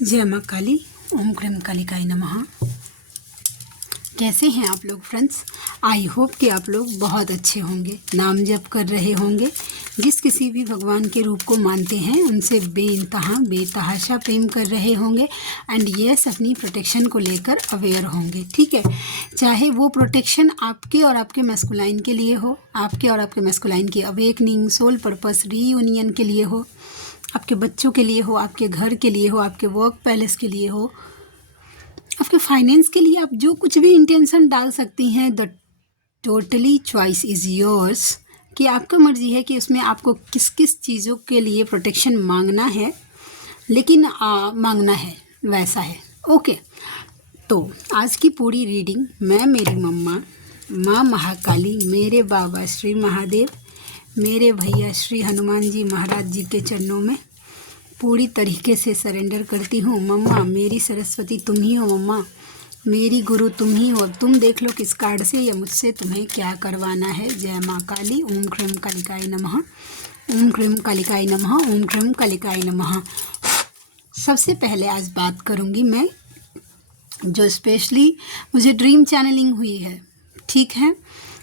जय माँ काली। ओम क्रीम कालिकाय नमः। कैसे हैं आप लोग फ्रेंड्स? आई होप कि आप लोग बहुत अच्छे होंगे, नाम जप कर रहे होंगे, जिस किसी भी भगवान के रूप को मानते हैं उनसे बेतहाशा प्रेम कर रहे होंगे एंड यस अपनी प्रोटेक्शन को लेकर अवेयर होंगे। ठीक है, चाहे वो प्रोटेक्शन आपके और आपके मैस्कुलाइन के लिए हो, आपके और आपके मैस्कुलाइन की अवेकनिंग, सोल पर्पस, रीयूनियन के लिए हो, आपके बच्चों के लिए हो, आपके घर के लिए हो, आपके वर्क पैलेस के लिए हो, आपके फाइनेंस के लिए, आप जो कुछ भी इंटेंशन डाल सकती हैं। The totally choice is yours कि आपका मर्जी है कि उसमें आपको किस किस चीज़ों के लिए प्रोटेक्शन मांगना है, लेकिन मांगना है वैसा है। ओके, तो आज की पूरी रीडिंग मैं, मेरी मम्मा माँ महाकाली, मेरे बाबा श्री महादेव, मेरे भैया श्री हनुमान जी महाराज जी के चरणों में पूरी तरीके से सरेंडर करती हूँ। मम्मा मेरी सरस्वती तुम ही हो, मम्मा मेरी गुरु तुम ही हो। तुम देख लो किस कार्ड से या मुझसे तुम्हें क्या करवाना है। जय माँ काली। ओम क्रीम कालिकाय नमः। ओम क्रीम कालिकाय नमः। ओम क्रीम कालिकाय नमः। सबसे पहले आज बात करूँगी मैं जो स्पेशली मुझे ड्रीम चैनलिंग हुई है, ठीक है।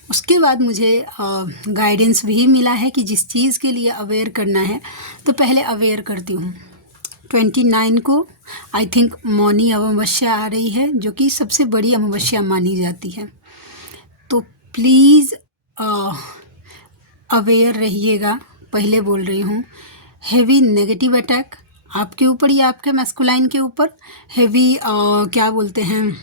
उसके बाद मुझे गाइडेंस भी मिला है कि जिस चीज़ के लिए अवेयर करना है तो पहले अवेयर करती हूँ। 29 को आई थिंक मौनी अमावस्या आ रही है, जो कि सबसे बड़ी अमावस्या मानी जाती है। तो प्लीज़ अवेयर रहिएगा। पहले बोल रही हूँ, हेवी नेगेटिव अटैक आपके ऊपर या आपके मैस्कुलाइन के ऊपर, हेवी क्या बोलते हैं,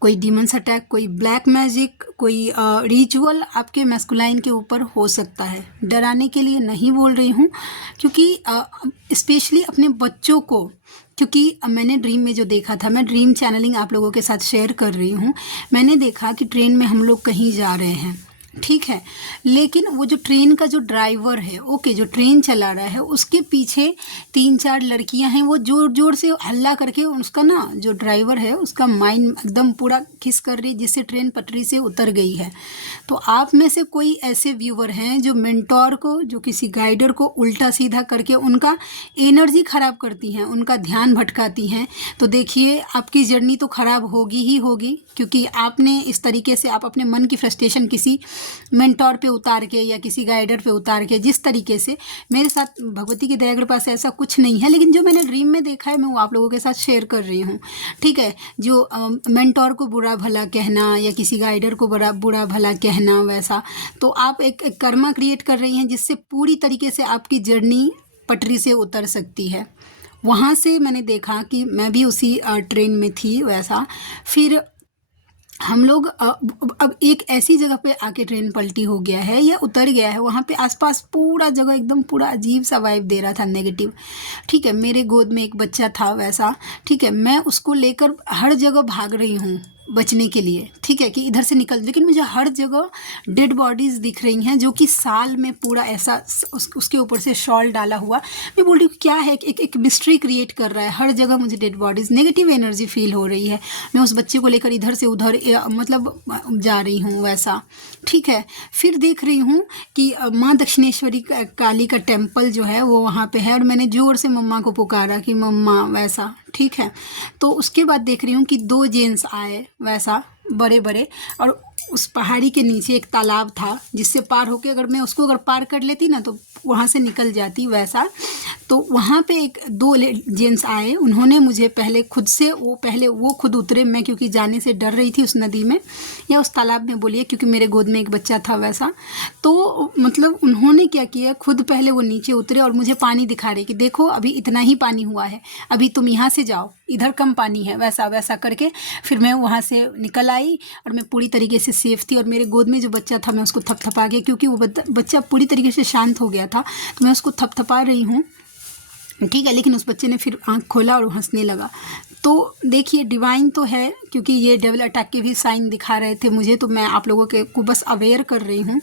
कोई डीमंस अटैक, कोई ब्लैक मैजिक, कोई रिचुअल आपके मैस्कुलाइन के ऊपर हो सकता है। डराने के लिए नहीं बोल रही हूँ, क्योंकि स्पेशली अपने बच्चों को, क्योंकि मैंने ड्रीम में जो देखा था, मैं ड्रीम चैनलिंग आप लोगों के साथ शेयर कर रही हूँ। मैंने देखा कि ट्रेन में हम लोग कहीं जा रहे हैं, ठीक है, लेकिन वो जो ट्रेन का जो ड्राइवर है, ओके, जो ट्रेन चला रहा है, उसके पीछे 3-4 लड़कियां हैं। वो जोर जोर से हल्ला करके उसका ना, जो ड्राइवर है उसका माइंड एकदम पूरा खिस कर रही, जिससे ट्रेन पटरी से उतर गई है। तो आप में से कोई ऐसे व्यूवर हैं जो मेंटोर को, जो किसी गाइडर को उल्टा सीधा करके उनका एनर्जी खराब करती हैं, उनका ध्यान भटकाती हैं, तो देखिए आपकी जर्नी तो खराब होगी ही होगी, क्योंकि आपने इस तरीके से आप अपने मन की फ्रस्ट्रेशन किसी मेंटोर पे उतार के या किसी गाइडर पे उतार के, जिस तरीके से मेरे साथ भगवती की दया कृपा से ऐसा कुछ नहीं है, लेकिन जो मैंने ड्रीम में देखा है मैं वो आप लोगों के साथ शेयर कर रही हूँ, ठीक है। जो मेंटोर को बुरा भला कहना या किसी गाइडर को बुरा भला कहना, वैसा तो आप एक कर्मा क्रिएट कर रही हैं, जिससे पूरी तरीके से आपकी जर्नी पटरी से उतर सकती है। वहाँ से मैंने देखा कि मैं भी उसी ट्रेन में थी वैसा। फिर हम लोग अब एक ऐसी जगह पे आके ट्रेन पलटी हो गया है या उतर गया है, वहाँ पे आसपास पूरा जगह एकदम पूरा अजीब सा वाइब दे रहा था, नेगेटिव, ठीक है। मेरे गोद में एक बच्चा था वैसा, ठीक है, मैं उसको लेकर हर जगह भाग रही हूँ बचने के लिए, ठीक है, कि इधर से निकल, लेकिन मुझे हर जगह डेड बॉडीज़ दिख रही हैं, जो कि साल में पूरा ऐसा उसके ऊपर से शॉल डाला हुआ। मैं बोल रही हूँ क्या है, एक मिस्ट्री क्रिएट कर रहा है, हर जगह मुझे dead bodies, negative energy feel हो रही है। मैं उस बच्चे को लेकर इधर से उधर मतलब जा रही हूँ वैसा, ठीक है। फिर देख रही हूँ कि माँ दक्षिणेश्वरी काली का टेम्पल जो है वो वहाँ पे है, और मैंने ज़ोर से मम्मा को पुकारा कि मम्मा, वैसा, ठीक है। तो उसके बाद देख रही हूँ कि 2 जेंट्स आए वैसा, बड़े बड़े, और उस पहाड़ी के नीचे एक तालाब था, जिससे पार होके अगर मैं उसको पार कर लेती ना तो वहाँ से निकल जाती वैसा। तो वहाँ पे 2 जेंट्स आए, उन्होंने मुझे पहले वो खुद उतरे, मैं क्योंकि जाने से डर रही थी उस नदी में या उस तालाब में, बोलिए, क्योंकि मेरे गोद में एक बच्चा था वैसा। तो मतलब उन्होंने क्या किया, खुद पहले वो नीचे उतरे और मुझे पानी दिखा रहे कि देखो अभी इतना ही पानी हुआ है, अभी तुम यहाँ से जाओ, इधर कम पानी है, वैसा वैसा करके। फिर मैं वहाँ से निकल आई और मैं पूरी तरीके से सेफ थी, और मेरे गोद में जो बच्चा था मैं उसको थपथपा के, क्योंकि वो बच्चा पूरी तरीके से शांत हो गया था, तो मैं उसको थपथपा रही हूँ, ठीक है। लेकिन उस बच्चे ने फिर आँख खोला और हंसने लगा। तो देखिए डिवाइन तो है, क्योंकि ये डेविल अटैक के भी साइन दिखा रहे थे मुझे, तो मैं आप लोगों को बस अवेयर कर रही हूँ।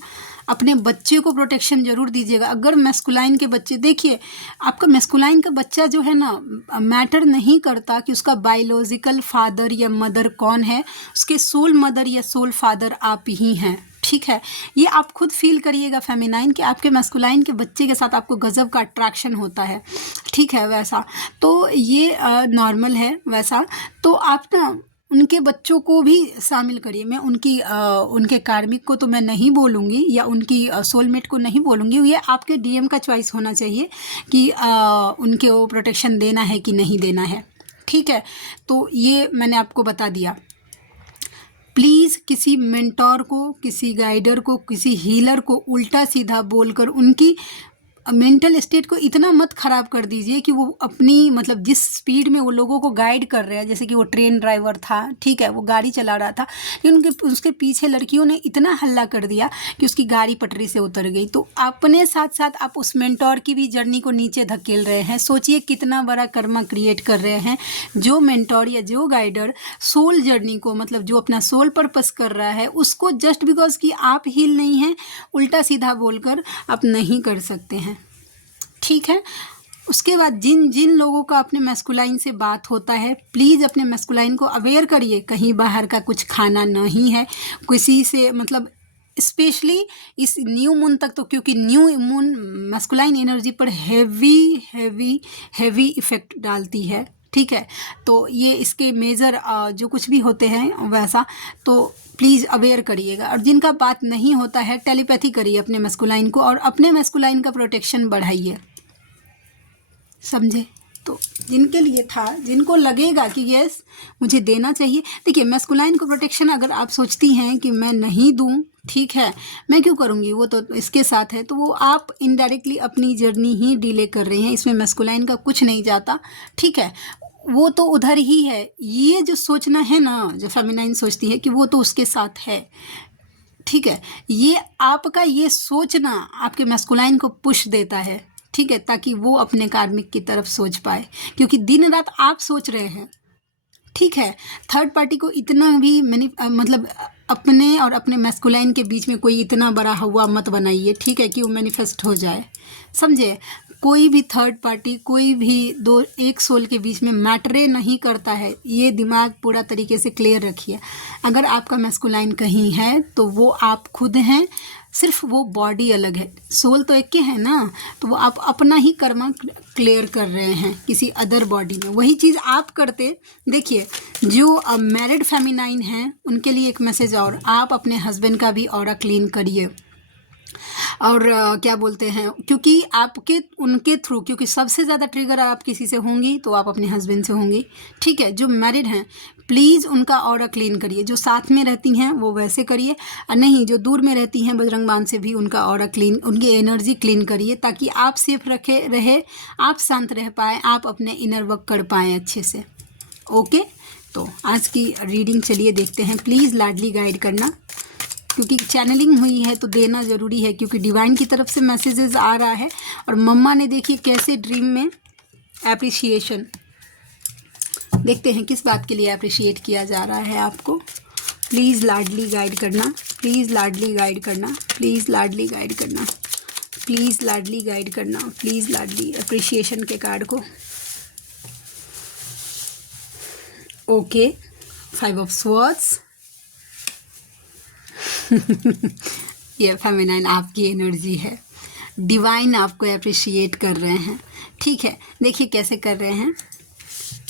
अपने बच्चे को प्रोटेक्शन जरूर दीजिएगा। अगर मैस्कुलाइन के बच्चे, देखिए आपका मैस्कुलाइन का बच्चा जो है ना, मैटर नहीं करता कि उसका बायोलॉजिकल फादर या मदर कौन है, उसके सोल मदर या सोल फादर आप ही हैं, ठीक है, ये आप खुद फील करिएगा फेमिनाइन कि आपके मैस्कुलाइन के बच्चे के साथ आपको गजब का अट्रैक्शन होता है, ठीक है वैसा। तो ये नॉर्मल है वैसा। तो आप ना उनके बच्चों को भी शामिल करिए। मैं उनके कार्मिक को तो मैं नहीं बोलूँगी या उनकी सोलमेट को नहीं बोलूँगी, ये आपके डीएम का चॉइस होना चाहिए कि उनके वो प्रोटेक्शन देना है कि नहीं देना है, ठीक है। तो ये मैंने आपको बता दिया। प्लीज़ किसी मेंटोर को, किसी गाइडर को, किसी हीलर को उल्टा सीधा बोलकर उनकी मेंटल स्टेट को इतना मत ख़राब कर दीजिए कि वो अपनी मतलब जिस स्पीड में वो लोगों को गाइड कर रहे हैं, जैसे कि वो ट्रेन ड्राइवर था, ठीक है, वो गाड़ी चला रहा था, लेकिन उसके पीछे लड़कियों ने इतना हल्ला कर दिया कि उसकी गाड़ी पटरी से उतर गई। तो अपने साथ साथ आप उस मेंटोर की भी जर्नी को नीचे धकेल रहे हैं। सोचिए कितना बड़ा कर्मा क्रिएट कर रहे हैं। जो मेंटोर या जो गाइडर सोल जर्नी को मतलब जो अपना सोल पर्पस कर रहा है, उसको जस्ट बिकॉज कि आप हील नहीं हैं उल्टा सीधा बोलकर आप नहीं कर सकते हैं, ठीक है। उसके बाद जिन जिन लोगों का अपने मैस्कुलाइन से बात होता है, प्लीज़ अपने मैस्कुलाइन को अवेयर करिए। कहीं बाहर का कुछ खाना नहीं है, किसी से मतलब स्पेशली इस न्यू मून तक, तो क्योंकि न्यू मून मैस्कुलाइन एनर्जी पर हैवी हैवी हैवी इफ़ेक्ट डालती है, ठीक है। तो ये इसके मेजर जो कुछ भी होते हैं वैसा, तो प्लीज़ अवेयर करिएगा। और जिनका बात नहीं होता है, टेलीपैथी करिए अपने मैस्कुलाइन को और अपने मैस्कुलाइन का प्रोटेक्शन बढ़ाइए, समझे। तो जिनके लिए था, जिनको लगेगा कि यस मुझे देना चाहिए, देखिए मैस्कुलाइन को प्रोटेक्शन अगर आप सोचती हैं कि मैं नहीं दूं, ठीक है, मैं क्यों करूंगी, वो तो इसके साथ है, तो वो आप इनडायरेक्टली अपनी जर्नी ही डिले कर रही हैं। इसमें मैस्कुलाइन का कुछ नहीं जाता, ठीक है, वो तो उधर ही है। ये जो सोचना है ना, जो फेमिनाइन सोचती है कि वो तो उसके साथ है, ठीक है, ये आपका ये सोचना आपके मैस्कुलाइन को पुश देता है, ठीक है, ताकि वो अपने कार्मिक की तरफ सोच पाए, क्योंकि दिन रात आप सोच रहे हैं, ठीक है। थर्ड पार्टी को इतना भी मतलब अपने और अपने मैस्कुलाइन के बीच में कोई इतना बड़ा हवा मत बनाइए, ठीक है, कि वो मैनिफेस्ट हो जाए, समझे। कोई भी थर्ड पार्टी, कोई भी एक सोल के बीच में मैटरे नहीं करता है। ये दिमाग पूरा तरीके से क्लियर रखिए। अगर आपका मैस्कुलाइन कहीं है तो वो आप खुद हैं, सिर्फ वो बॉडी अलग है, सोल तो एक के है ना। तो वो आप अपना ही कर्मा क्लियर कर रहे हैं किसी अदर बॉडी में। वही चीज़ आप करते, देखिए जो मैरिड फेमिनाइन हैं उनके लिए एक मैसेज और, आप अपने हस्बैंड का भी ऑरा क्लीन करिए। और क्या बोलते हैं, क्योंकि आपके उनके थ्रू, क्योंकि सबसे ज़्यादा ट्रिगर आप किसी से होंगी तो आप अपने हस्बैंड से होंगी, ठीक है। जो मैरिड हैं प्लीज़ उनका ऑरा क्लीन करिए। जो साथ में रहती हैं वो वैसे करिए, और नहीं जो दूर में रहती हैं बजरंग बाण से भी उनका ऑरा क्लीन, उनकी एनर्जी क्लीन करिए, ताकि आप सेफ रहे, आप शांत रह पाएँ, आप अपने इनर वर्क कर पाएँ अच्छे से। ओके, तो आज की रीडिंग चलिए देखते हैं। प्लीज़ लाडली गाइड करना, क्योंकि चैनलिंग हुई है तो देना ज़रूरी है, क्योंकि डिवाइन की तरफ से मैसेजेस आ रहा है। और मम्मा ने देखिए कैसे ड्रीम में एप्रिशिएशन, देखते हैं किस बात के लिए अप्रिशिएट किया जा रहा है आपको। प्लीज़ लाडली गाइड करना, प्लीज़ लाडली गाइड करना, प्लीज़ लाडली गाइड करना, प्लीज़ लाडली गाइड करना, प्लीज़ लाडली अप्रिशिएशन के कार्ड को। Okay, 5 of swords. ये फेमिनाइन आपकी एनर्जी है, डिवाइन आपको अप्रिशिएट कर रहे हैं, ठीक है। देखिए कैसे कर रहे हैं,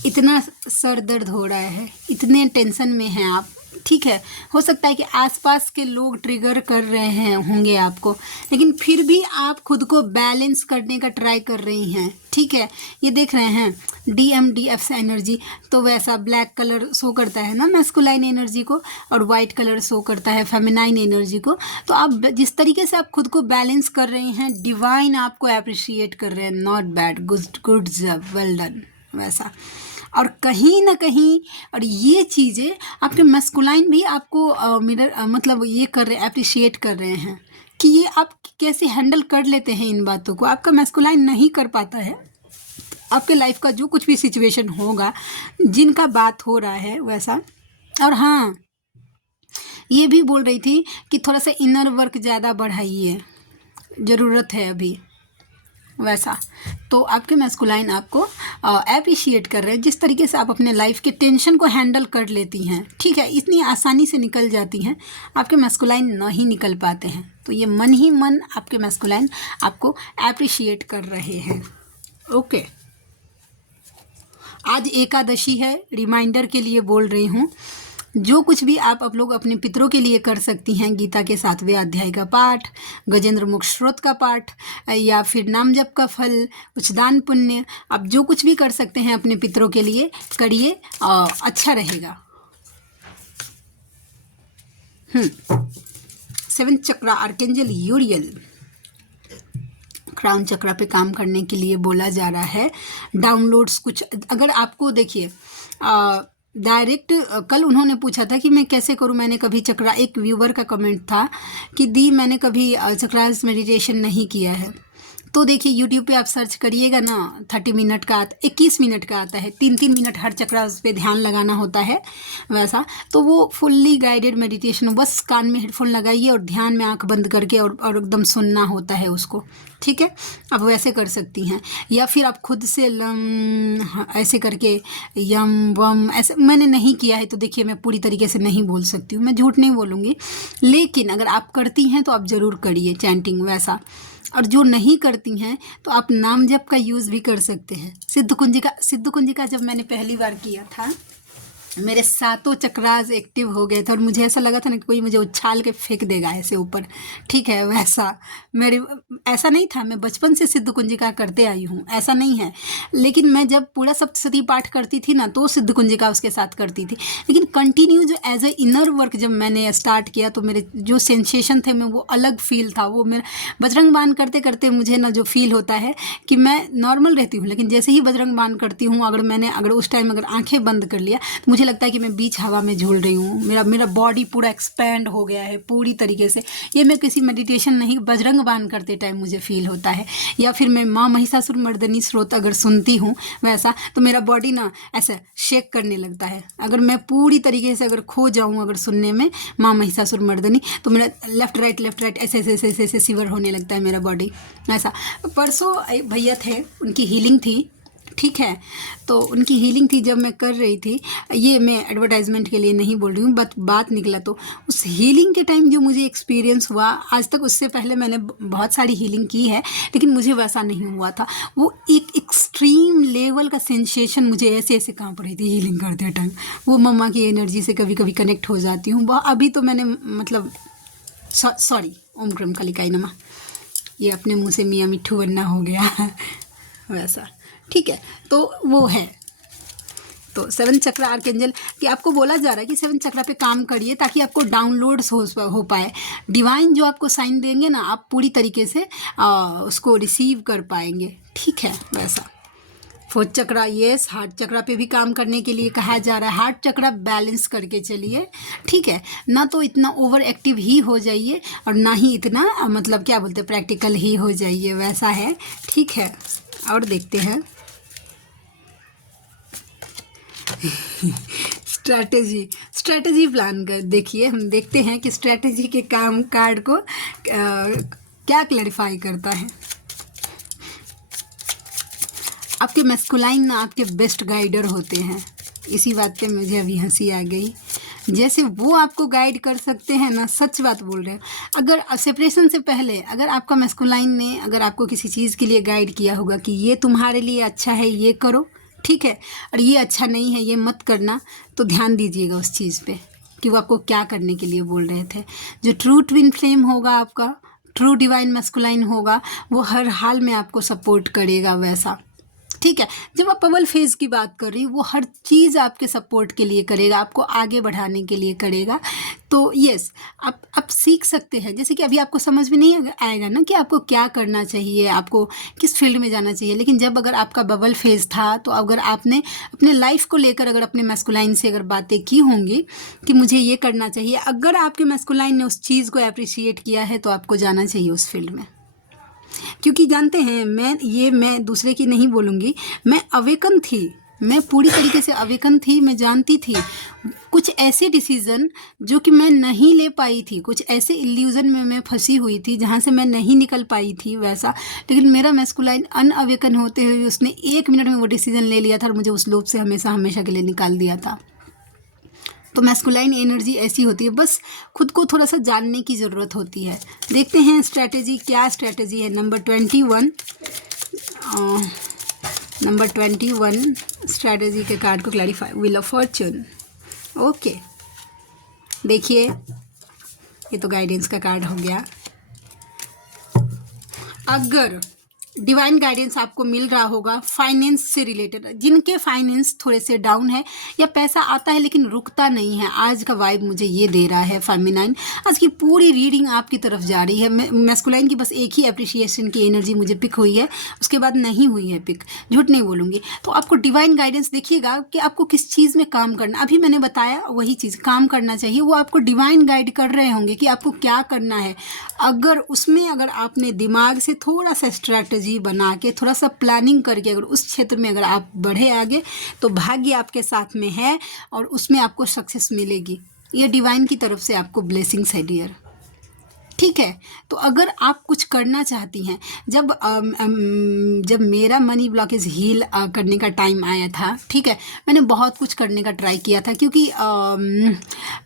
इतना सर दर्द हो रहा है, इतने टेंशन में हैं आप, ठीक है। हो सकता है कि आसपास के लोग ट्रिगर कर रहे हैं होंगे आपको, लेकिन फिर भी आप खुद को बैलेंस करने का ट्राई कर रही हैं, ठीक है। ये देख रहे हैं DMDF से एनर्जी, तो वैसा ब्लैक कलर शो करता है ना मैस्कुलाइन एनर्जी को, और वाइट कलर शो करता है फेमिनाइन एनर्जी को। तो आप जिस तरीके से आप खुद को बैलेंस कर रही हैं, डिवाइन आपको अप्रिशिएट कर रहे हैं, not bad, good job, well done, वैसा। और कहीं ना कहीं, और ये चीज़ें आपके मैस्कुलाइन भी आपको मतलब ये कर रहे, अप्रिशिएट कर रहे हैं कि ये आप कैसे हैंडल कर लेते हैं इन बातों को। आपका मैस्कुलाइन नहीं कर पाता है, आपके लाइफ का जो कुछ भी सिचुएशन होगा, जिनका बात हो रहा है वैसा। और हाँ, ये भी बोल रही थी कि थोड़ा सा इनर वर्क ज़्यादा बढ़ाइए, ज़रूरत है अभी, वैसा। तो आपके मैस्कुलाइन आपको एप्रिशिएट कर रहे हैं, जिस तरीके से आप अपने लाइफ के टेंशन को हैंडल कर लेती हैं, ठीक है, इतनी आसानी से निकल जाती हैं, आपके मैस्कुलाइन नहीं निकल पाते हैं। तो ये मन ही मन आपके मैस्कुलाइन आपको एप्रिशिएट कर रहे हैं। ओके, आज एकादशी है, रिमाइंडर के लिए बोल रही हूँ, जो कुछ भी आप लोग अपने पितरों के लिए कर सकती हैं, गीता के 7वें अध्याय का पाठ, गजेंद्र मुख श्रोत का पाठ, या फिर नाम जप का फल, कुछ दान पुण्य, आप जो कुछ भी कर सकते हैं अपने पितरों के लिए करिए, अच्छा रहेगा। 7 चक्रा आर्केंजल यूरियल क्राउन चक्रा पे काम करने के लिए बोला जा रहा है। डाउनलोड्स कुछ, अगर आपको देखिए डायरेक्ट कल उन्होंने पूछा था कि मैं कैसे करूं, मैंने कभी चक्रा, एक व्यूवर का कमेंट था कि दी मैंने कभी चक्रास मेडिटेशन नहीं किया है। तो देखिए यूट्यूब पे आप सर्च करिएगा ना, 30 मिनट का 21 मिनट का आता है, 3-3 मिनट हर चक्रा उस पर ध्यान लगाना होता है वैसा। तो वो फुल्ली गाइडेड मेडिटेशन, बस कान में हेडफोन लगाइए और ध्यान में आंख बंद करके और एकदम सुनना होता है उसको, ठीक है। आप वैसे कर सकती हैं, या फिर आप खुद से लम ऐसे करके यम वम ऐसे, मैंने नहीं किया है तो देखिए मैं पूरी तरीके से नहीं बोल सकती हूँ, मैं झूठ नहीं बोलूँगी, लेकिन अगर आप करती हैं तो आप ज़रूर करिए चैंटिंग वैसा। और जो नहीं करती हैं तो आप नाम जप का यूज़ भी कर सकते हैं। सिद्ध कुंजिका जब मैंने पहली बार किया था, मेरे 7 चक्रास एक्टिव हो गए थे और मुझे ऐसा लगा था ना कि कोई मुझे उछाल के फेंक देगा ऐसे ऊपर, ठीक है, वैसा मेरी ऐसा नहीं था। मैं बचपन से सिद्ध कुंजिका करते आई हूँ, ऐसा नहीं है, लेकिन मैं जब पूरा सप्तशती पाठ करती थी ना तो सिद्ध कुंजिका उसके साथ करती थी, लेकिन कंटिन्यू जो एज ए इनर वर्क जब मैंने स्टार्ट किया तो मेरे जो सेंसेशन थे मैं वो अलग फील था। वो मेरा बजरंग बाण करते करते मुझे ना जो फील होता है कि मैं नॉर्मल रहती हूँ, लेकिन जैसे ही बजरंग बाण करती हूँ, अगर उस टाइम अगर आँखें बंद कर लिया तो मुझे लगता है कि मैं बीच हवा में झूल रही हूँ, मेरा बॉडी पूरा एक्सपैंड हो गया है पूरी तरीके से। ये मैं किसी मेडिटेशन नहीं, बजरंग बाण करते टाइम मुझे फील होता है। या फिर मैं माँ महिषासुर मर्दनी स्रोत अगर सुनती हूँ वैसा, तो मेरा बॉडी ना ऐसा शेक करने लगता है। अगर मैं पूरी तरीके से अगर खो जाऊँ अगर सुनने में माँ महिषासुर मर्दनी, तो मेरा लेफ्ट राइट ऐसे ऐसे ऐसे ऐसे शिवर होने लगता है मेरा बॉडी ऐसा। परसों भैया थे, उनकी हीलिंग थी, ठीक है, तो उनकी हीलिंग थी जब मैं कर रही थी, ये मैं एडवर्टाइजमेंट के लिए नहीं बोल रही हूँ, बट बात निकला तो उस हीलिंग के टाइम जो मुझे एक्सपीरियंस हुआ, आज तक उससे पहले मैंने बहुत सारी हीलिंग की है लेकिन मुझे वैसा नहीं हुआ था। वो एक एक्सट्रीम लेवल का सेंसेशन मुझे ऐसे ऐसे कांप रही थी हीलिंग करते टाइम। वो मम्मा की एनर्जी से कभी कभी कनेक्ट हो जाती हूँ। अभी तो मैंने मतलब सॉरी, ओम क्रम कालिकाय नमः, ये अपने मुँह से मियाँ मिट्ठू बनना हो गया वैसा, ठीक है। तो वो है, तो 7 चक्रा आर्केंजल कि आपको बोला जा रहा है कि 7 चक्रा पे काम करिए ताकि आपको डाउनलोड्स हो पाए। डिवाइन जो आपको साइन देंगे ना, आप पूरी तरीके से उसको रिसीव कर पाएंगे, ठीक है वैसा। 4th चक्रा, यस, हार्ट चक्रा पे भी काम करने के लिए कहा जा रहा है। हार्ट चक्रा बैलेंस करके चलिए, ठीक है, ना तो इतना ओवर एक्टिव ही हो जाइए और ना ही इतना मतलब क्या बोलते हैं प्रैक्टिकल ही हो जाइए, वैसा है, ठीक है। और देखते हैं स्ट्रैटेजी प्लान कर देखिए, हम देखते हैं कि स्ट्रैटेजी के काम कार्ड को क्या क्लैरिफाई करता है। आपके मैस्कुलाइन ना आपके बेस्ट गाइडर होते हैं। इसी बात पे मुझे अभी हंसी आ गई, जैसे वो आपको गाइड कर सकते हैं ना, सच बात बोल रहे हैं। अगर सेपरेशन से पहले अगर आपका मैस्कुलाइन ने अगर आपको किसी चीज़ के लिए गाइड किया होगा कि ये तुम्हारे लिए अच्छा है, ये करो, ठीक है, और ये अच्छा नहीं है, ये मत करना, तो ध्यान दीजिएगा उस चीज़ पे कि वो आपको क्या करने के लिए बोल रहे थे। जो ट्रू ट्विन फ्लेम होगा, आपका ट्रू डिवाइन मैस्कुलाइन होगा, वो हर हाल में आपको सपोर्ट करेगा वैसा, ठीक है। जब आप पवल फेज की बात कर रही हूँ, वो हर चीज़ आपके सपोर्ट के लिए करेगा, आपको आगे बढ़ाने के लिए करेगा। तो यस, आप सीख सकते हैं, जैसे कि अभी आपको समझ में नहीं आएगा ना कि आपको क्या करना चाहिए, आपको किस फील्ड में जाना चाहिए, लेकिन जब अगर आपका बबल फेज था तो अगर आपने अपने लाइफ को लेकर अगर अपने मैस्कुलाइन से अगर बातें की होंगी कि मुझे ये करना चाहिए, अगर आपके मैस्कुलाइन ने उस चीज़ को अप्रिशिएट किया है तो आपको जाना चाहिए उस फील्ड में। क्योंकि जानते हैं, मैं दूसरे की नहीं बोलूँगी, मैं अवेकन थी मैं पूरी तरीके से अवेकन थी, मैं जानती थी कुछ ऐसे डिसीज़न जो कि मैं नहीं ले पाई थी, कुछ ऐसे इल्यूज़न में मैं फंसी हुई थी जहाँ से मैं नहीं निकल पाई थी वैसा। लेकिन मेरा मैस्कुलाइन अनअवेकन होते हुए उसने 1 मिनट में वो डिसीज़न ले लिया था और मुझे उस लूप से हमेशा हमेशा के लिए निकाल दिया था। तो मैस्कुलाइन एनर्जी ऐसी होती है, बस खुद को थोड़ा सा जानने की ज़रूरत होती है। देखते हैं स्ट्रैटेजी, क्या स्ट्रैटेजी है। नंबर 21 स्ट्रैटेजी के कार्ड को clarify. Wheel of Fortune. Okay, देखिए ये तो गाइडेंस का कार्ड हो गया। अगर डिवाइन गाइडेंस आपको मिल रहा होगा फाइनेंस से रिलेटेड, जिनके फाइनेंस थोड़े से डाउन है या पैसा आता है लेकिन रुकता नहीं है, आज का वाइब मुझे ये दे रहा है फेमिनाइन। आज की पूरी रीडिंग आपकी तरफ जा रही है। मैस्कुलाइन की बस एक ही एप्रिसिएशन की एनर्जी मुझे पिक हुई है, उसके बाद नहीं हुई है पिक, झूठ नहीं बोलूँगी। तो आपको डिवाइन गाइडेंस देखिएगा कि आपको किस चीज़ में काम करना, अभी मैंने बताया वही चीज़ काम करना चाहिए, वो आपको डिवाइन गाइड कर रहे होंगे कि आपको क्या करना है। अगर आपने दिमाग से थोड़ा सा स्ट्रैटेजी बना के, थोड़ा सा प्लानिंग करके अगर उस क्षेत्र में अगर आप बढ़े आगे, तो भाग्य आपके साथ में है और उसमें आपको सक्सेस मिलेगी। ये डिवाइन की तरफ से आपको ब्लेसिंग्स है डियर, ठीक है। तो अगर आप कुछ करना चाहती हैं, जब मेरा मनी ब्लॉकेज हील करने का टाइम आया था, ठीक है, मैंने बहुत कुछ करने का ट्राई किया था, क्योंकि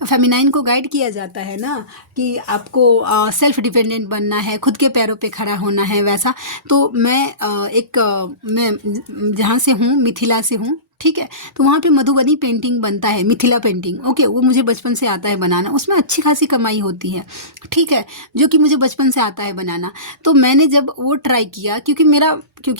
फेमिनाइन को गाइड किया जाता है ना कि आपको सेल्फ डिपेंडेंट बनना है, खुद के पैरों पे खड़ा होना है वैसा। तो मैं जहाँ से हूँ, मिथिला से हूँ, ठीक है, तो वहाँ पे मधुबनी पेंटिंग बनता है, मिथिला पेंटिंग, ओके, वो मुझे बचपन से आता है बनाना, उसमें अच्छी खासी कमाई होती है, ठीक है, जो कि मुझे बचपन से आता है बनाना। तो मैंने जब वो ट्राई किया, क्योंकि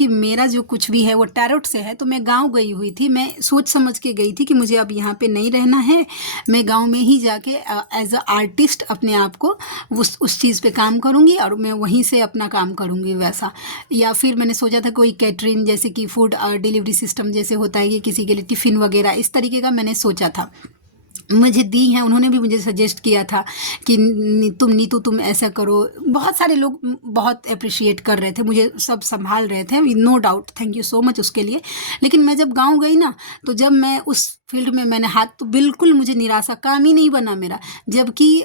मेरा जो कुछ भी है वो टैरोट से है, तो मैं गांव गई हुई थी, मैं सोच समझ के गई थी कि मुझे अब यहाँ पे नहीं रहना है, मैं गांव में ही जाके एज अ आर्टिस्ट अपने आप को उस चीज़ पे काम करूँगी और मैं वहीं से अपना काम करूँगी वैसा। या फिर मैंने सोचा था कोई कैटरिंग, जैसे कि फूड डिलीवरी सिस्टम जैसे होता है कि किसी के लिए टिफ़िन वगैरह, इस तरीके का मैंने सोचा था। मुझे दी हैं, उन्होंने भी मुझे सजेस्ट किया था कि नीतू तुम ऐसा करो। बहुत सारे लोग बहुत अप्रिशिएट कर रहे थे मुझे, सब संभाल रहे थे, no doubt, thank you so much उसके लिए। लेकिन मैं जब गांव गई ना, तो जब मैं उस फील्ड में मैंने हाथ, तो बिल्कुल मुझे निराशा, काम ही नहीं बना मेरा। जबकि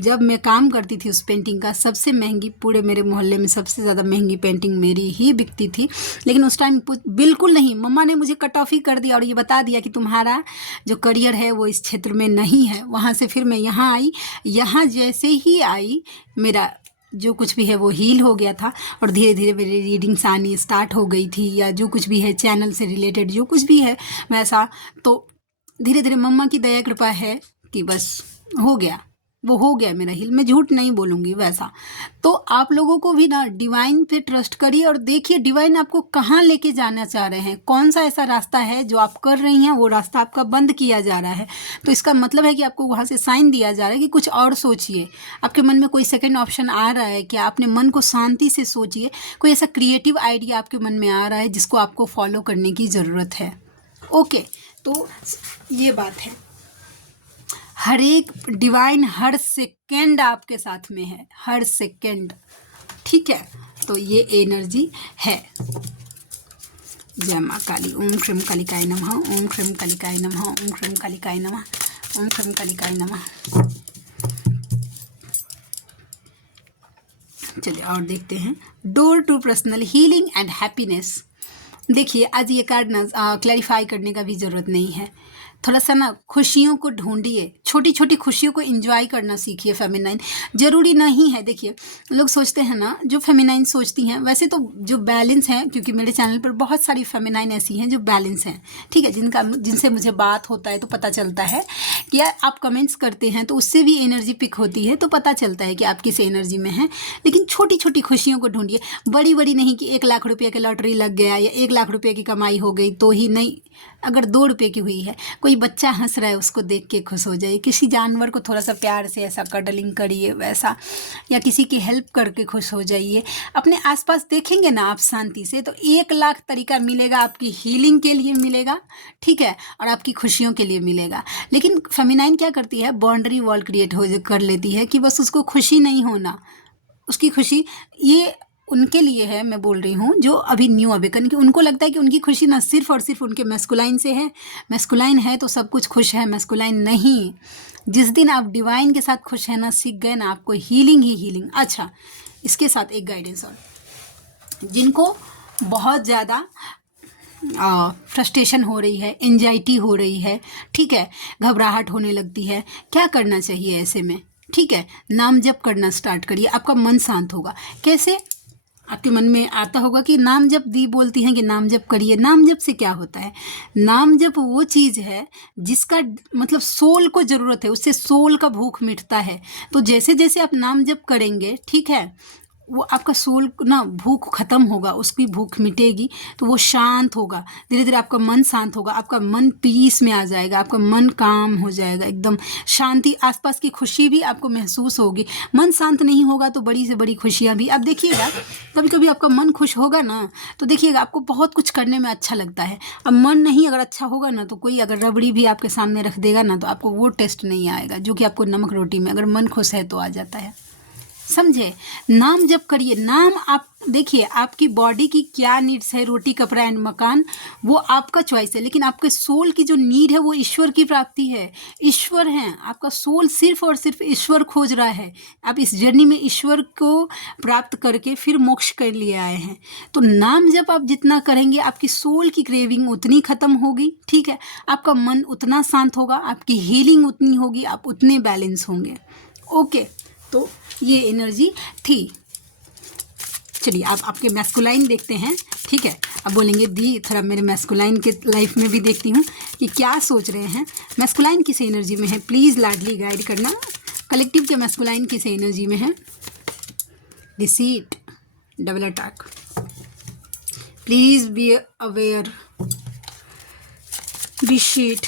जब मैं काम करती थी उस पेंटिंग का, सबसे महंगी, पूरे मेरे मोहल्ले में सबसे ज़्यादा महंगी पेंटिंग मेरी ही बिकती थी। लेकिन उस टाइम बिल्कुल नहीं, मम्मा ने मुझे कट ऑफ ही कर दिया और ये बता दिया कि तुम्हारा जो करियर है वो इस क्षेत्र में नहीं है। वहाँ से फिर मैं यहाँ आई, यहाँ जैसे ही आई, मेरा जो कुछ भी है वो हील हो गया था और धीरे धीरे मेरी रीडिंग्स आनी स्टार्ट हो गई थी, या जो कुछ भी है चैनल से रिलेटेड जो कुछ भी है वैसा। तो धीरे धीरे मम्मा की दया कृपा है कि बस हो गया, वो हो गया मेरा हील, मैं झूठ नहीं बोलूँगी वैसा। तो आप लोगों को भी ना डिवाइन पे ट्रस्ट करिए और देखिए डिवाइन आपको कहाँ लेके जाना चाह रहे हैं, कौन सा ऐसा रास्ता है जो आप कर रही हैं, वो रास्ता आपका बंद किया जा रहा है। तो इसका मतलब है कि आपको वहाँ से साइन दिया जा रहा है कि कुछ और सोचिए। आपके मन में कोई सेकेंड ऑप्शन आ रहा है क्या? अपने मन को शांति से सोचिए, कोई ऐसा क्रिएटिव आइडिया आपके मन में आ रहा है जिसको आपको फॉलो करने की ज़रूरत है। ओके, तो ये बात है, हर एक डिवाइन हर सेकेंड आपके साथ में है, हर सेकेंड, ठीक है। तो ये एनर्जी है। जय माँ काली। ओम श्रीम कालिकाय नमः, ओम श्रीम कालिकाय नमः, ओम श्रीम कालिकाय नमः, ओम श्रीम कालिकाय नमः। चलिए और देखते हैं, door to personal healing and happiness. देखिए आज ये कार्ड ना क्लैरिफाई करने का भी ज़रूरत नहीं है, थोड़ा सा ना खुशियों को ढूंढिए, छोटी छोटी खुशियों को एंजॉय करना सीखिए। फेमिनाइन ज़रूरी नहीं है, देखिए लोग सोचते हैं ना, जो फेमिनाइन सोचती हैं, वैसे तो जो बैलेंस हैं, क्योंकि मेरे चैनल पर बहुत सारी फेमिनाइन ऐसी हैं जो बैलेंस हैं, ठीक है, जिनसे मुझे बात होता है तो पता चलता है कि आप कमेंट्स करते हैं तो उससे भी एनर्जी पिक होती है, तो पता चलता है कि आप किस एनर्जी में हैं। लेकिन छोटी छोटी खुशियों को ढूंढिए, बड़ी बड़ी नहीं कि 1 लाख रुपये की लॉटरी लग गया या 1 लाख रुपये की कमाई हो गई तो ही नहीं। अगर 2 रुपये की हुई है, कोई बच्चा हंस रहा है, उसको देख के खुश हो जाइए, किसी जानवर को थोड़ा सा प्यार से ऐसा कडलिंग करिए वैसा, या किसी की हेल्प करके खुश हो जाइए। अपने आसपास देखेंगे ना आप शांति से, तो 1 लाख तरीका मिलेगा, आपकी हीलिंग के लिए मिलेगा, ठीक है, और आपकी खुशियों के लिए मिलेगा। लेकिन फेमिनाइन क्या करती है, बाउंड्री वॉल क्रिएट कर लेती है कि बस उसको खुशी नहीं होना, उसकी खुशी ये उनके लिए है, मैं बोल रही हूँ, जो अभी न्यू अवेकन की, उनको लगता है कि उनकी खुशी ना सिर्फ और सिर्फ उनके मैस्कुलाइन से है। मैस्कुलाइन है तो सब कुछ खुश है, मैस्कुलाइन नहीं। जिस दिन आप डिवाइन के साथ खुश रहना सीख गए ना, आपको हीलिंग ही हीलिंग। अच्छा, इसके साथ एक गाइडेंस और, जिनको बहुत ज़्यादा फ्रस्ट्रेशन हो रही है, एंजाइटी हो रही है, ठीक है, घबराहट होने लगती है, क्या करना चाहिए ऐसे में? ठीक है, नाम जप करना स्टार्ट करिए, आपका मन शांत होगा। कैसे? आपके मन में आता होगा कि नाम जप दी बोलती हैं कि नाम जप करिए। नाम जप से क्या होता है? नाम जप वो चीज़ है जिसका मतलब सोल को ज़रूरत है, उससे सोल का भूख मिटता है। तो जैसे जैसे आप नाम जप करेंगे, ठीक है, वो आपका सोल ना भूख खत्म होगा, उसकी भूख मिटेगी, तो वो शांत होगा। धीरे धीरे आपका मन शांत होगा, आपका मन पीस में आ जाएगा, आपका मन काम हो जाएगा, एकदम शांति, आसपास की खुशी भी आपको महसूस होगी। मन शांत नहीं होगा तो बड़ी से बड़ी खुशियाँ भी, अब देखिएगा कभी कभी आपका मन खुश होगा ना, तो देखिएगा आपको बहुत कुछ करने में अच्छा लगता है। अब मन नहीं अगर अच्छा होगा ना, तो कोई अगर रबड़ी भी आपके सामने रख देगा ना, तो आपको वो टेस्ट नहीं आएगा जो कि आपको नमक रोटी में, अगर मन खुश है तो आ जाता है। समझे? नाम जप करिए। नाम, आप देखिए आपकी बॉडी की क्या नीड्स है, रोटी कपड़ा एंड मकान, वो आपका चॉइस है, लेकिन आपके सोल की जो नीड है वो ईश्वर की प्राप्ति है। ईश्वर हैं, आपका सोल सिर्फ और सिर्फ ईश्वर खोज रहा है। आप इस जर्नी में ईश्वर को प्राप्त करके फिर मोक्ष कर लिए आए हैं। तो नाम जप आप जितना करेंगे, आपकी सोल की क्रेविंग उतनी खत्म होगी, ठीक है, आपका मन उतना शांत होगा, आपकी हीलिंग उतनी होगी, आप उतने बैलेंस होंगे। ओके, तो ये एनर्जी थी। चलिए आप आपके मैस्कुलाइन देखते हैं, ठीक है। अब बोलेंगे दी थोड़ा मेरे मैस्कुलाइन के लाइफ में भी देखती हूँ कि क्या सोच रहे हैं, मैस्कुलाइन किस एनर्जी में है। प्लीज़ लाडली गाइड करना, कलेक्टिव के मैस्कुलाइन किस एनर्जी में है। Deceit, double attack, please be aware. Deceit,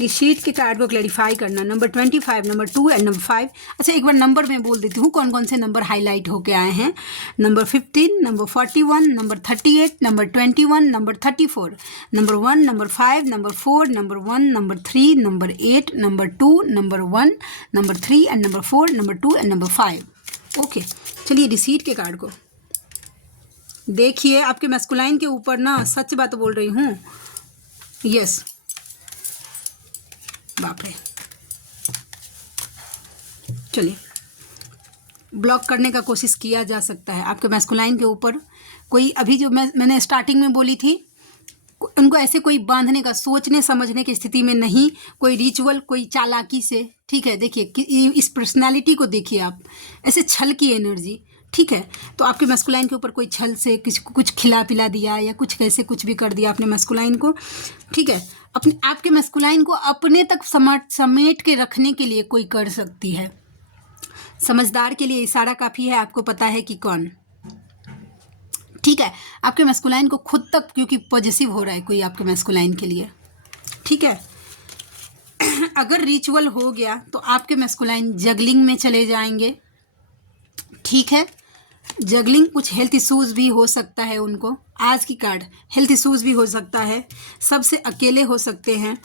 इस शीट के कार्ड को क्लैरिफाई करना। Number 25, number 2 and number 5। अच्छा, एक बार नंबर मैं बोल देती हूँ कौन कौन से नंबर हाईलाइट होके आए हैं। Number 15, number 41, number 38, number 21, number 34, number 1, number 5, number 4, number 1, number 3, number 8, number 2, number 1, number 3 and number 4, number 2 and number 5। Okay, चलिए रिसीट के कार्ड को देखिए। आपके मैस्कुलाइन के ऊपर ना, सच बात बोल रही हूँ, यस, बाप रे। चलिए, ब्लॉक करने का कोशिश किया जा सकता है आपके मैस्कुलाइन के ऊपर। कोई अभी जो मैंने स्टार्टिंग में बोली थी, उनको ऐसे कोई बांधने का, सोचने समझने की स्थिति में नहीं, कोई रिचुअल, कोई चालाकी से, ठीक है। देखिए इस पर्सनालिटी को देखिए आप, ऐसे छल की एनर्जी, ठीक है। तो आपके मैस्कुलाइन के ऊपर कोई छल से कुछ खिला पिला दिया या कुछ कैसे कुछ भी कर दिया आपने मैस्कुलाइन को, ठीक है। अपने आपके मैस्कुलाइन को अपने तक समेट के रखने के लिए कोई कर सकती है। समझदार के लिए इशारा काफ़ी है, आपको पता है कि कौन, ठीक है। आपके मैस्कुलाइन को खुद तक, क्योंकि पॉजिटिव हो रहा है कोई आपके मैस्कुलाइन के लिए, ठीक है। अगर रिचुअल हो गया तो आपके मैस्कुलाइन जगलिंग में चले जाएंगे, ठीक है। जगलिंग, कुछ हेल्थ इश्यूज़ भी हो सकता है उनको। आज की कार्ड हेल्थ इश्यूज़ भी हो सकता है, सबसे अकेले हो सकते हैं,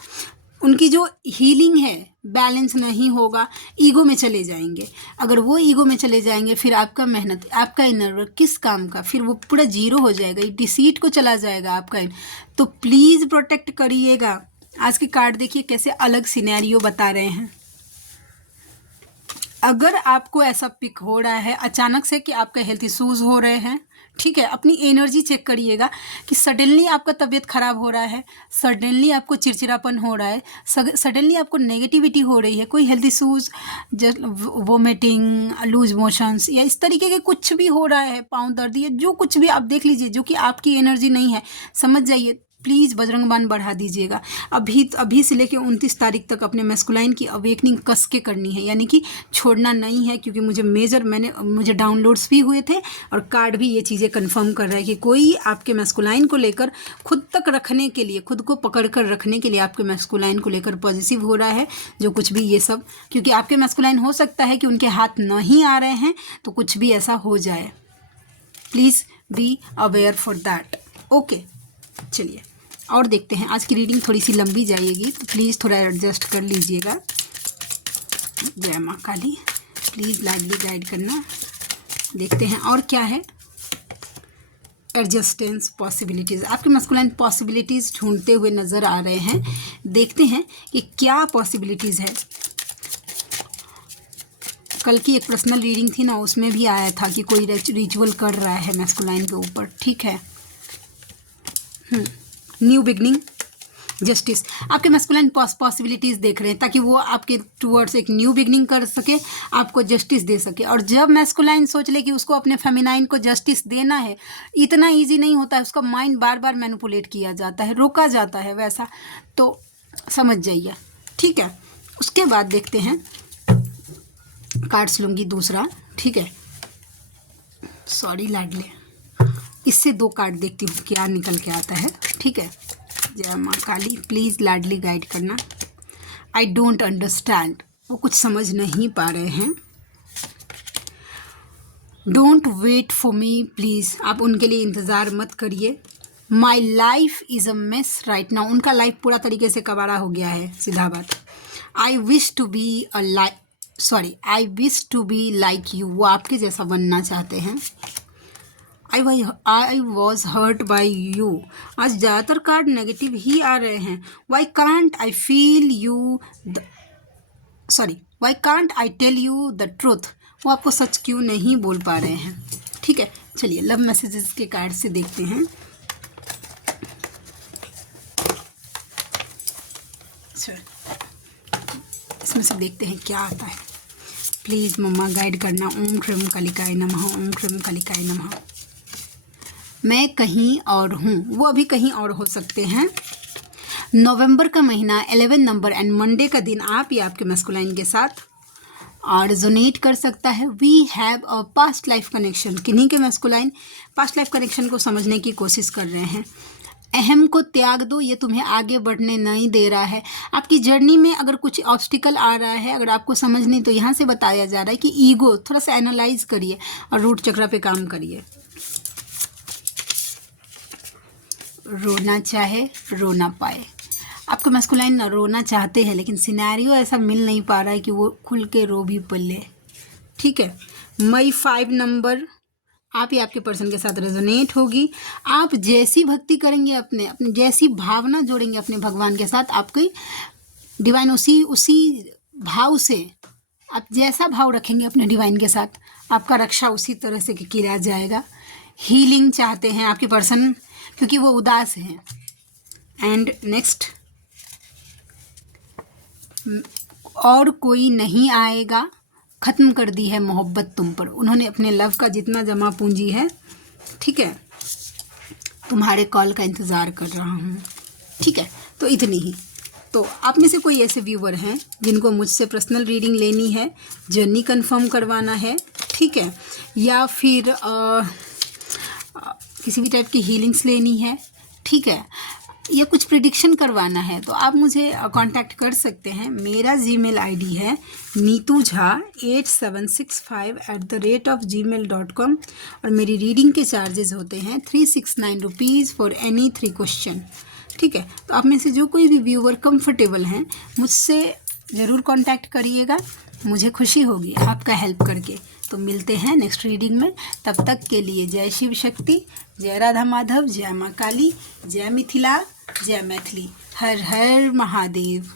उनकी जो हीलिंग है बैलेंस नहीं होगा, ईगो में चले जाएंगे। अगर वो ईगो में चले जाएंगे, फिर आपका मेहनत, आपका इनर वर्क किस काम का, फिर वो पूरा जीरो हो जाएगा, डिसीट को चला जाएगा आपका। तो प्लीज़ प्रोटेक्ट करिएगा। आज की कार्ड देखिए कैसे अलग सिनेरियो बता रहे हैं। अगर आपको ऐसा पिक हो रहा है अचानक से कि आपका हेल्थ इश्यूज हो रहे हैं, ठीक है, अपनी एनर्जी चेक करिएगा कि सडनली आपका तबीयत खराब हो रहा है, सडनली आपको चिड़चिड़ापन हो रहा है, सडनली आपको नेगेटिविटी हो रही है, कोई health issues, vomiting, loose motions, या इस तरीके के कुछ भी हो रहा है, पाँव दर्द, या जो कुछ भी आप देख लीजिए जो कि आपकी एनर्जी नहीं है, समझ जाइए। प्लीज़ बजरंग बाण बढ़ा दीजिएगा। अभी से लेके 29 तारीख तक अपने मैस्कुलाइन की अवेकनिंग कस के करनी है, यानी कि छोड़ना नहीं है, क्योंकि मुझे डाउनलोड्स भी हुए थे और कार्ड भी ये चीज़ें कंफर्म कर रहा है कि कोई आपके मैस्कुलाइन को लेकर खुद तक रखने के लिए, खुद को पकड़ कर रखने के लिए आपके मैस्कुलाइन को लेकर पॉजिटिव हो रहा है, जो कुछ भी ये सब, क्योंकि आपके मैस्कुलाइन हो सकता है कि उनके हाथ नहीं आ रहे हैं, तो कुछ भी ऐसा हो जाए। Please be aware for that. Okay, चलिए और देखते हैं। आज की रीडिंग थोड़ी सी लंबी जाएगी, तो प्लीज़ थोड़ा एडजस्ट कर लीजिएगा। जय माँ काली, प्लीज़ लाडली गाइड करना, देखते हैं और क्या है। एडजस्टेंस पॉसिबिलिटीज़, आपके मस्कुलाइन पॉसिबिलिटीज़ ढूंढते हुए नज़र आ रहे हैं। देखते हैं कि क्या पॉसिबिलिटीज़ है। कल की एक पर्सनल रीडिंग थी ना, उसमें भी आया था कि कोई रिचुअल कर रहा है मैस्कुलाइन के ऊपर, ठीक है। न्यू बिगनिंग, जस्टिस, आपके मैस्कुलाइन पॉसिबिलिटीज़ देख रहे हैं ताकि वो आपके टूवर्ड्स एक न्यू बिगनिंग कर सके, आपको जस्टिस दे सके। और जब मैस्कुलाइन सोच ले कि उसको अपने फेमिनाइन को जस्टिस देना है, इतना इजी नहीं होता है, उसका माइंड बार बार मैनिपुलेट किया जाता है, रोका जाता है वैसा, तो समझ जाइए, ठीक है। उसके बाद देखते हैं, कार्ड्स लूँगी दूसरा, ठीक है। सॉरी लाडले, इससे 2 कार्ड देखती हूँ क्या निकल के आता है, ठीक है। जय माँ काली, प्लीज़ लाडली गाइड करना। आई डोंट अंडरस्टैंड, वो कुछ समझ नहीं पा रहे हैं। Don't wait for me please, आप उनके लिए इंतज़ार मत करिए। My life is a mess right now, उनका लाइफ पूरा तरीके से कबाड़ा हो गया है, सीधा बात। I wish to be like you, वो आपके जैसा बनना चाहते हैं। I was hurt by you, आज ज़्यादातर कार्ड नेगेटिव ही आ रहे हैं। Why can't I tell you the truth, वो आपको सच क्यों नहीं बोल पा रहे हैं, ठीक है। चलिए लव मैसेजेस के कार्ड से देखते हैं। इसमें से देखते हैं क्या आता है। प्लीज़ मम्मा गाइड करना। ओम ह्रीम कालिकाय नमः, ओम ह्रीम कालिकाय नमः। मैं कहीं और हूँ, वो अभी कहीं और हो सकते हैं। नवंबर का महीना, 11 नंबर एंड मंडे का दिन आप या आपके मैस्कुलाइन के साथ और रेजोनेट कर सकता है। We have a past life connection, किन्हीं के मैस्कुलाइन पास्ट लाइफ कनेक्शन को समझने की कोशिश कर रहे हैं। अहम को त्याग दो, ये तुम्हें आगे बढ़ने नहीं दे रहा है। आपकी जर्नी में अगर कुछ ऑब्स्टिकल आ रहा है, अगर आपको समझ नहीं, तो यहाँ से बताया जा रहा है कि ईगो थोड़ा सा एनालाइज करिए और रूट चक्र पे काम करिए। रोना चाहे रो ना पाए, आपका मैस्कुलाइन रोना चाहते हैं लेकिन सिनेरियो ऐसा मिल नहीं पा रहा है कि वो खुल के रो भी पले, ठीक है। मई 5 नंबर आप ही आपके पर्सन के साथ रेजोनेट होगी। आप जैसी भक्ति करेंगे, अपने जैसी भावना जोड़ेंगे अपने भगवान के साथ, आपकी डिवाइन उसी भाव से, आप जैसा भाव रखेंगे अपने डिवाइन के साथ, आपका रक्षा उसी तरह से किया जाएगा। हीलिंग चाहते हैं आपके पर्सन क्योंकि वो उदास हैं। एंड नेक्स्ट, और कोई नहीं आएगा, ख़त्म कर दी है मोहब्बत तुम पर। उन्होंने अपने लव का जितना जमा पूंजी है, ठीक है, तुम्हारे कॉल का इंतज़ार कर रहा हूँ, ठीक है। तो इतनी ही। तो आप में से कोई ऐसे व्यूवर हैं जिनको मुझसे पर्सनल रीडिंग लेनी है, जर्नी कंफर्म करवाना है, ठीक है, या फिर किसी भी टाइप की हीलिंग्स लेनी है, ठीक है, या कुछ प्रिडिक्शन करवाना है, तो आप मुझे कांटेक्ट कर सकते हैं। मेरा जीमेल आईडी है neetujha8765@gmail.com और मेरी रीडिंग के चार्जेस होते हैं 369 रुपीज़ फॉर एनी 3 क्वेश्चन, ठीक है। तो आप में से जो कोई भी व्यूवर कंफर्टेबल हैं, मुझसे ज़रूर कांटेक्ट करिएगा, मुझे खुशी होगी आपका हेल्प करके। तो मिलते हैं नेक्स्ट रीडिंग में, तब तक के लिए जय शिव शक्ति, जय राधा माधव, जय माँ काली, जय मिथिला, जय मैथिली, हर हर महादेव।